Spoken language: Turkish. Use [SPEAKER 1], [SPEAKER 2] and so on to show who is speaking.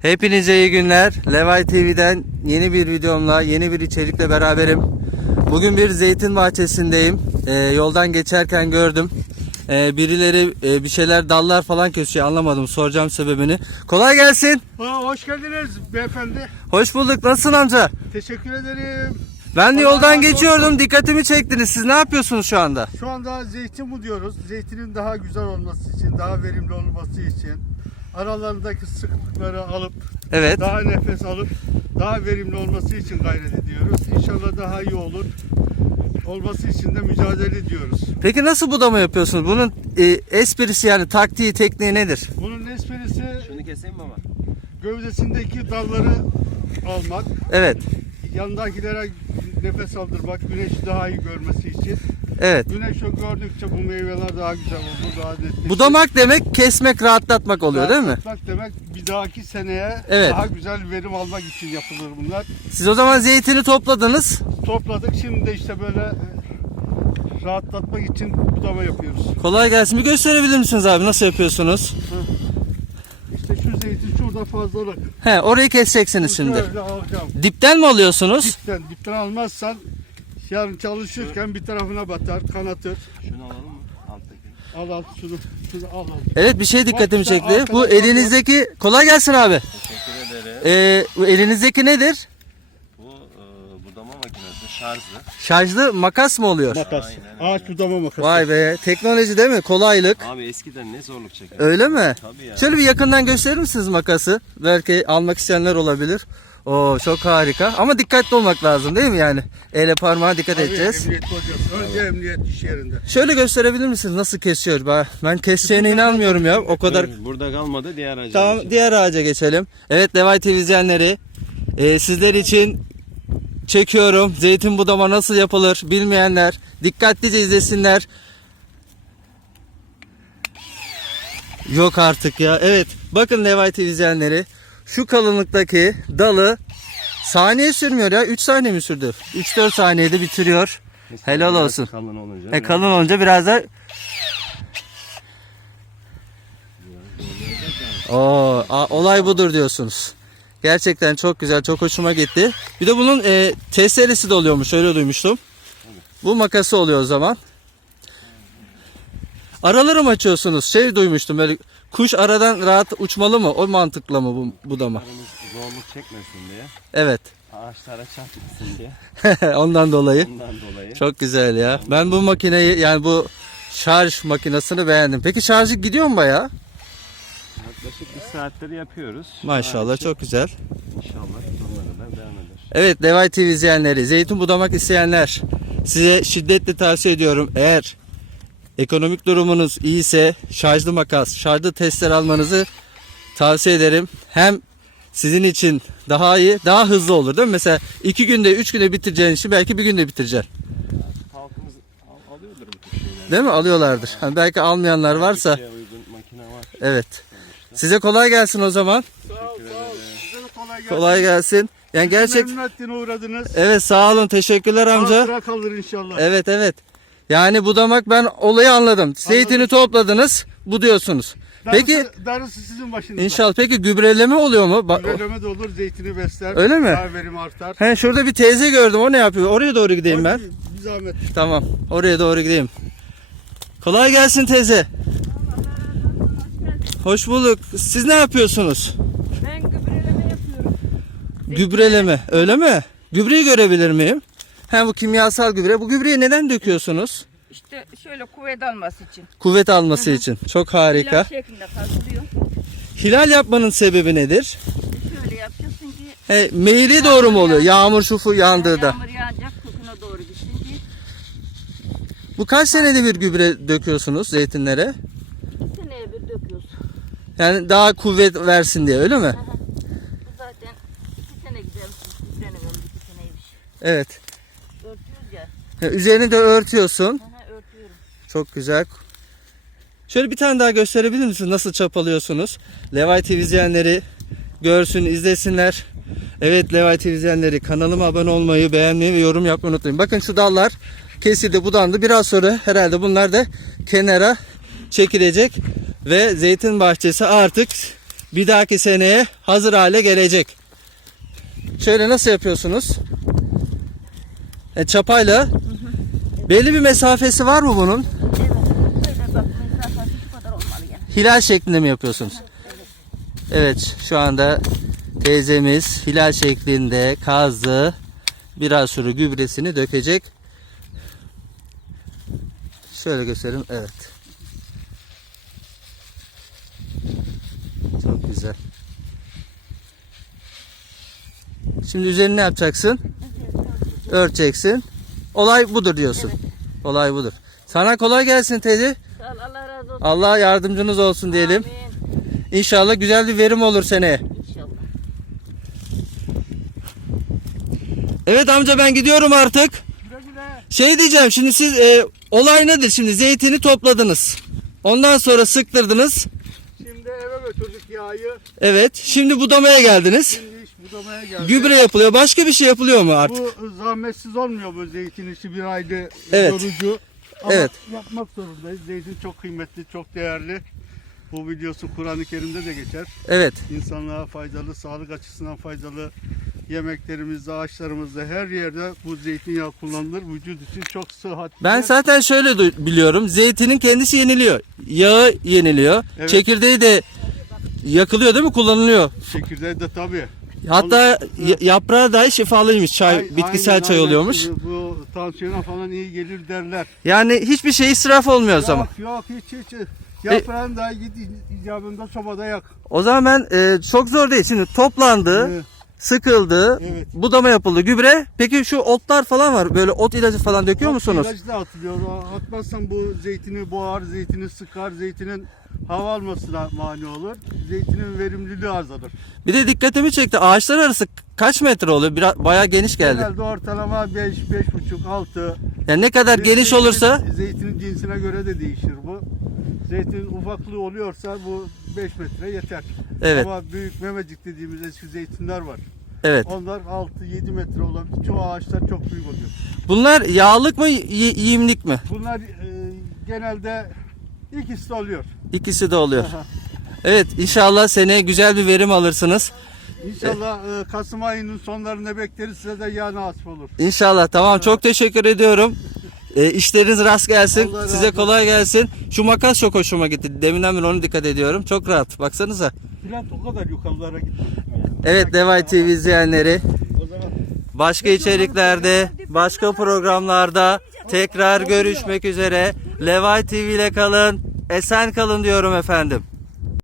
[SPEAKER 1] Hepinize iyi günler. Levay TV'den yeni bir videomla, yeni bir içerikle beraberim. Bugün bir zeytin bahçesindeyim. Yoldan geçerken gördüm. Birileri bir şeyler, dallar falan kesiyor. Anlamadım. Soracağım sebebini. Kolay gelsin.
[SPEAKER 2] Hoş geldiniz beyefendi.
[SPEAKER 1] Hoş bulduk. Nasılsın amca?
[SPEAKER 2] Teşekkür ederim.
[SPEAKER 1] Ben de
[SPEAKER 2] Allah
[SPEAKER 1] yoldan
[SPEAKER 2] razı
[SPEAKER 1] geçiyordum.
[SPEAKER 2] olsun.
[SPEAKER 1] Dikkatimi çektiniz. Siz ne yapıyorsunuz şu anda?
[SPEAKER 2] Şu anda zeytin buduyoruz. Zeytinin daha güzel olması için, daha verimli olması için, aralarındaki sıklıkları alıp,
[SPEAKER 1] Evet.
[SPEAKER 2] daha nefes alıp, daha verimli olması için gayret ediyoruz. İnşallah daha iyi olur. Olması için de mücadele ediyoruz.
[SPEAKER 1] Peki nasıl budama yapıyorsunuz? Bunun esprisi, yani taktiği, tekniği nedir?
[SPEAKER 2] Bunun esprisi
[SPEAKER 3] Şunu keseyim mi ama?
[SPEAKER 2] gövdesindeki dalları almak,
[SPEAKER 1] Evet.
[SPEAKER 2] yanındakilere nefes aldırmak, güneşi daha iyi görmesi için.
[SPEAKER 1] Evet.
[SPEAKER 2] Güneş gördükçe bu meyveler daha güzel olur, daha netleşir.
[SPEAKER 1] Budamak demek kesmek, rahatlatmak oluyor değil mi?
[SPEAKER 2] Rahatlatmak demek bir dahaki seneye
[SPEAKER 1] Evet.
[SPEAKER 2] daha güzel verim almak için yapılır bunlar.
[SPEAKER 1] Siz o zaman zeytini topladınız.
[SPEAKER 2] Topladık, şimdi de işte böyle rahatlatmak için budama yapıyoruz.
[SPEAKER 1] Kolay gelsin. Bir gösterebilir misiniz abi, nasıl yapıyorsunuz?
[SPEAKER 2] İşte şu zeytin şurada fazlalık.
[SPEAKER 1] He, orayı keseceksiniz şimdi.
[SPEAKER 2] Şöyle alacağım.
[SPEAKER 1] Dipten mi alıyorsunuz?
[SPEAKER 2] Dipten almazsan yarın çalışırken bir tarafına batar, kanatır.
[SPEAKER 3] Şunu alalım mı? Alttakini.
[SPEAKER 2] Al şunu al.
[SPEAKER 1] Evet, bir şey dikkatimi
[SPEAKER 2] Bak işte
[SPEAKER 1] çekti. Bu
[SPEAKER 2] arkadaşlar-
[SPEAKER 1] elinizdeki, kolay gelsin abi.
[SPEAKER 3] Teşekkür ederim.
[SPEAKER 1] Bu elinizdeki nedir?
[SPEAKER 3] Bu budama makinesi şarjlı.
[SPEAKER 1] Şarjlı makas mı oluyor?
[SPEAKER 2] Makas.
[SPEAKER 3] Aynen öyle.
[SPEAKER 2] Ağaç budama makası.
[SPEAKER 1] Vay be, teknoloji değil mi? Kolaylık.
[SPEAKER 3] Abi eskiden ne zorluk çeker.
[SPEAKER 1] Öyle mi?
[SPEAKER 3] Tabii ya.
[SPEAKER 1] Şöyle bir yakından gösterir misiniz makası? Belki almak isteyenler olabilir. Oo, çok harika. Ama dikkatli olmak lazım değil mi yani? Ele parmağa dikkat
[SPEAKER 2] Tabii,
[SPEAKER 1] edeceğiz.
[SPEAKER 2] emniyet hocası. Önce emniyet iş yerinde.
[SPEAKER 1] Şöyle gösterebilir misiniz nasıl kesiyor? Ben keseceğine inanmıyorum ya. O kadar.
[SPEAKER 3] Burada kalmadı, diğer ağaca
[SPEAKER 1] Tamam,
[SPEAKER 3] geçelim.
[SPEAKER 1] diğer ağaca geçelim. Evet, Levay TV izleyenleri, sizler için çekiyorum. Zeytin budama nasıl yapılır bilmeyenler dikkatlice izlesinler. Yok artık ya. Evet, bakın Levay TV izleyenleri, şu kalınlıktaki dalı saniye sürmüyor ya. 3 saniye mi sürdü? 3-4 saniyede bitiriyor.
[SPEAKER 3] Mesela
[SPEAKER 1] Helal
[SPEAKER 3] biraz
[SPEAKER 1] olsun.
[SPEAKER 3] Kalın olunca.
[SPEAKER 1] Kalın olunca biraz da olay budur diyorsunuz. Gerçekten çok güzel, çok hoşuma gitti. Bir de bunun testeresi de oluyormuş, öyle duymuştum. Bu makası oluyor o zaman. Araları mı açıyorsunuz? Şey duymuştum, böyle kuş aradan rahat uçmalı mı? O mantıkla mı bu budama?
[SPEAKER 3] Kuşlarımız zorluk çekmesin diye.
[SPEAKER 1] Evet.
[SPEAKER 3] Ağaçlara çarpmasın diye.
[SPEAKER 1] Ondan dolayı.
[SPEAKER 3] Ondan dolayı.
[SPEAKER 1] Çok güzel ya. Ben bu makineyi, yani bu şarj makinesini beğendim. Peki şarjı gidiyor mu bayağı?
[SPEAKER 3] Yaklaşık bir saattir yapıyoruz.
[SPEAKER 1] Maşallah, çok güzel.
[SPEAKER 3] İnşallah sonuna kadar devam eder.
[SPEAKER 1] Evet, Levay TV izleyenleri, zeytin budamak isteyenler, size şiddetle tavsiye ediyorum. Eğer ekonomik durumunuz iyiyse şarjlı makas, şarjlı tester almanızı tavsiye ederim. Hem sizin için daha iyi, daha hızlı olur değil mi? Mesela 2 günde, 3 günde bitireceğin işi belki bir günde bitireceksin.
[SPEAKER 3] Halkımız alıyordur bu tür şeyleri.
[SPEAKER 1] Değil mi? Alıyorlardır. Hani belki almayanlar varsa.
[SPEAKER 3] Bir uygun makine var.
[SPEAKER 1] Evet. Size kolay gelsin o zaman.
[SPEAKER 2] Sağ ol. Size de kolay gelsin.
[SPEAKER 1] Kolay gelsin. Yani gerçek.
[SPEAKER 2] Memnun ettiğine uğradınız.
[SPEAKER 1] Evet, sağ olun. Teşekkürler amca.
[SPEAKER 2] Hatıra kalır inşallah.
[SPEAKER 1] Evet, evet. Yani budamak, ben olayı anladım. Zeytini topladınız, buduyorsunuz. Peki
[SPEAKER 2] Darısı sizin başınızda.
[SPEAKER 1] inşallah. Peki gübreleme oluyor mu?
[SPEAKER 2] Gübreleme de olur, zeytini besler.
[SPEAKER 1] Öyle mi?
[SPEAKER 2] Daha verim artar.
[SPEAKER 1] He, şurada bir teyze gördüm. O ne yapıyor? Oraya doğru gideyim ben.
[SPEAKER 2] Bir zahmet.
[SPEAKER 1] Tamam. Oraya doğru gideyim. Kolay gelsin teyze.
[SPEAKER 4] Hoş geldin.
[SPEAKER 1] Hoş bulduk. Siz ne yapıyorsunuz?
[SPEAKER 4] Ben gübreleme yapıyorum.
[SPEAKER 1] Gübreleme. Öyle mi? Gübreyi görebilir miyim? He, bu kimyasal gübre. Bu gübreyi neden döküyorsunuz?
[SPEAKER 4] İşte şöyle kuvvet alması için.
[SPEAKER 1] Kuvvet alması için. Çok harika.
[SPEAKER 4] İlaç şeklinde kazılıyor.
[SPEAKER 1] Hilal yapmanın sebebi nedir?
[SPEAKER 4] Şöyle yapacaksın ki
[SPEAKER 1] He, meyili doğru mu oluyor? Yağmur şufu yandığında.
[SPEAKER 4] yağmur yağacak köküne doğru gitsin ki.
[SPEAKER 1] Bu kaç senede bir gübre döküyorsunuz zeytinlere?
[SPEAKER 4] 2 seneye bir döküyoruz.
[SPEAKER 1] Yani daha kuvvet versin diye, öyle mi?
[SPEAKER 4] Bu zaten 2 sene gidermiş. 2 sene oldu, 2 seneymiş.
[SPEAKER 1] Evet.
[SPEAKER 4] Örtüyoruz ya.
[SPEAKER 1] Üzerini de örtüyorsun.
[SPEAKER 4] Örtüyorum.
[SPEAKER 1] Çok güzel. Şöyle bir tane daha gösterebilir misiniz? Nasıl çapalıyorsunuz? Levay TV izleyenleri görsün, izlesinler. Evet, Levay TV izleyenleri, kanalıma abone olmayı, beğenmeyi ve yorum yapmayı unutmayın. Bakın şu dallar kesildi, budandı. Biraz sonra herhalde bunlar da kenara çekilecek. Ve zeytin bahçesi artık bir dahaki seneye hazır hale gelecek. Şöyle nasıl yapıyorsunuz? Çapayla. Belli bir mesafesi var mı bunun?
[SPEAKER 4] Evet. Böyle bak mesafe şu kadar olmalı yani.
[SPEAKER 1] Hilal şeklinde mi yapıyorsunuz? Evet, şu anda teyzemiz hilal şeklinde kazdı. Biraz sonra gübresini dökecek. Şöyle göstereyim. Evet. Çok güzel. Şimdi üzerine ne yapacaksın? Örteceksin. Olay budur diyorsun. Olay budur. Sana kolay gelsin teyze.
[SPEAKER 4] Sağ ol, Allah razı olsun.
[SPEAKER 1] Allah yardımcınız olsun diyelim.
[SPEAKER 4] Amin.
[SPEAKER 1] İnşallah güzel bir verim olur seneye.
[SPEAKER 4] İnşallah.
[SPEAKER 1] Evet amca, ben gidiyorum artık. Şey diyeceğim, şimdi siz olay nedir? Şimdi zeytini topladınız. Ondan sonra sıktırdınız.
[SPEAKER 2] Şimdi eve götürdük yağı.
[SPEAKER 1] Evet. Şimdi budamaya geldiniz.
[SPEAKER 2] Şimdi iş budamaya geldi.
[SPEAKER 1] Gübre yapılıyor. Başka bir şey yapılıyor mu artık?
[SPEAKER 2] Bu zahmetsiz olmuyor bu zeytin işi, bir ayda
[SPEAKER 1] Evet.
[SPEAKER 2] yorucu. Ama
[SPEAKER 1] Evet.
[SPEAKER 2] yapmak zorundayız. Zeytin çok kıymetli, çok değerli. Bu videosu Kur'an-ı Kerim'de de geçer.
[SPEAKER 1] Evet.
[SPEAKER 2] İnsanlığa faydalı, sağlık açısından faydalı. Yemeklerimizde, ağaçlarımızda, her yerde bu zeytinyağı kullanılır. Vücut için çok sıhhatli.
[SPEAKER 1] Ben zaten şöyle biliyorum. Zeytinin kendisi yeniliyor. Yağı yeniliyor.
[SPEAKER 2] Evet.
[SPEAKER 1] Çekirdeği de yakılıyor değil mi? Kullanılıyor.
[SPEAKER 2] Çekirdeği de tabii.
[SPEAKER 1] Hatta yaprağı dahi şifalıymış. Çay, bitkisel çay oluyormuş.
[SPEAKER 2] Şimdi bu tansiyona falan iyi gelir derler.
[SPEAKER 1] Yani hiçbir şey israf olmuyor o zaman.
[SPEAKER 2] Yok hiç. Yaprağın da git icabında sobada yak.
[SPEAKER 1] O zaman ben çok zor değil. Şimdi toplandı,
[SPEAKER 2] Evet.
[SPEAKER 1] sıkıldı,
[SPEAKER 2] Evet.
[SPEAKER 1] budama yapıldı, gübre. Peki şu otlar falan var. Böyle ot ilacı falan döküyor musunuz?
[SPEAKER 2] İlacı da atılıyor. Atmazsan bu zeytini boğar, zeytini sıkar, zeytinin hava almasına mani olur. Zeytinin verimliliği azalır.
[SPEAKER 1] Bir de dikkatimi çekti. Ağaçlar arası kaç metre oluyor? Biraz bayağı geniş geldi.
[SPEAKER 2] Genelde ortalama 5, 5,5, 6.
[SPEAKER 1] Yani ne kadar geniş olursa
[SPEAKER 2] Zeytinin cinsine göre de değişir bu. Zeytin ufaklığı oluyorsa bu 5 metre yeter.
[SPEAKER 1] Evet.
[SPEAKER 2] Ama büyük memecik dediğimiz eski zeytinler var.
[SPEAKER 1] evet.
[SPEAKER 2] Onlar 6-7 metre olabilir. Çoğu ağaçlar çok büyük oluyor.
[SPEAKER 1] Bunlar yağlık mı, yiyimlik mi?
[SPEAKER 2] Bunlar genelde ikisi de oluyor.
[SPEAKER 1] İkisi de oluyor. Evet, inşallah seneye güzel bir verim alırsınız.
[SPEAKER 2] İnşallah Kasım ayının sonlarında bekleriz, size de yağ nasip olur.
[SPEAKER 1] İnşallah. Tamam, çok teşekkür ediyorum. İşleriniz rast gelsin.
[SPEAKER 2] Allah razı
[SPEAKER 1] Size
[SPEAKER 2] olsun.
[SPEAKER 1] kolay gelsin. Şu makas çok hoşuma gitti. Deminden beri onu dikkat ediyorum. Çok rahat. Baksanıza.
[SPEAKER 2] Plant o kadar yukarılara gitti.
[SPEAKER 1] Evet, Levay TV izleyenleri.
[SPEAKER 2] O zaman
[SPEAKER 1] Başka içeriklerde, başka programlarda tekrar görüşmek üzere. Levay TV ile kalın. Esen kalın diyorum efendim.